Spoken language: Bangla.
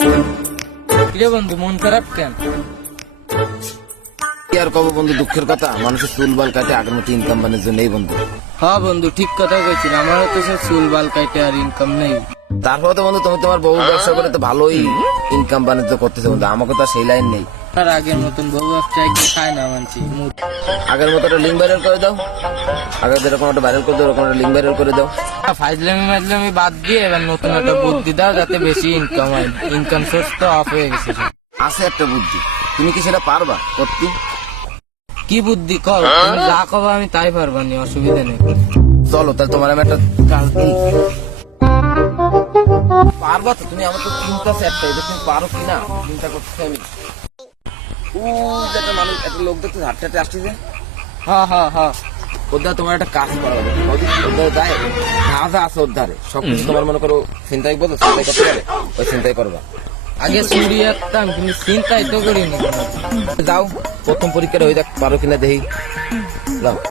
কিরে বন্ধু, মন খারাপ কেন? কি আর কব বন্ধু, দুঃখের কথা, মানুষের চুল বাল কাটে আগের মতো ইনকাম বানের জন্য এই বন্ধু। হ্যাঁ বন্ধু, ঠিক কথা কইছিল, আমারও তো সে চুল বাল কাটে আর ইনকাম নেই। তারপরে তো বন্ধু তুমি তোমার বউ ব্যবসা করে তো ভালোই ইনকাম বাণিজ্য করতেছে বন্ধু, আমাকে তো আর সেই লাইন নেই। আর আগের মতন বউ ব্যবসা খায় না মানছি। আগের মতো একটা লিঙ্ক ভাইরাল করে দাও, আগে যেরকম একটা ভাইরাল করে দাও ওরকম একটা লিঙ্ক ভাইরাল করে দাও। ফাইজলামি মাইজলামি বাদ দিয়ে এবার নতুন একটা বুদ্ধি দাও যাতে বেশি ইনকাম হয়। ইনকাম সোর্স তো অফ হয়ে গেছে। আছে একটা বুদ্ধি, তুমি কি সেটা পারবা করতে? কি বুদ্ধি কও? তুমি যা কবা আমি তাই পারবা নি, অসুবিধা নেই। চলো তাহলে তোমার আমি একটা কাজ দিই। পারবা তো তুমি? আমার তো চিন্তা আছে একটা, এটা তুমি পারো কিনা চিন্তা করতে আমি। একটা মানুষ, একটা লোক দেখতে হাঁটতে আসতেছে, হ্যাঁ হ্যাঁ হ্যাঁ, ওর তোমার একটা কাজ করা হবে। ওর গায়ে যা যা আছে ওর ধারে সবকিছু তোমার মনে করো চিন্তাই বলতো, চিন্তাই করতে পারে, ওই চিন্তাই করবা। আগে চুরি একটাম কিন্তু চিন্তাই তো করিনি। যাও প্রথম পরীক্ষাটা হয়ে যাক, পারো কিনা দেখি। যাও।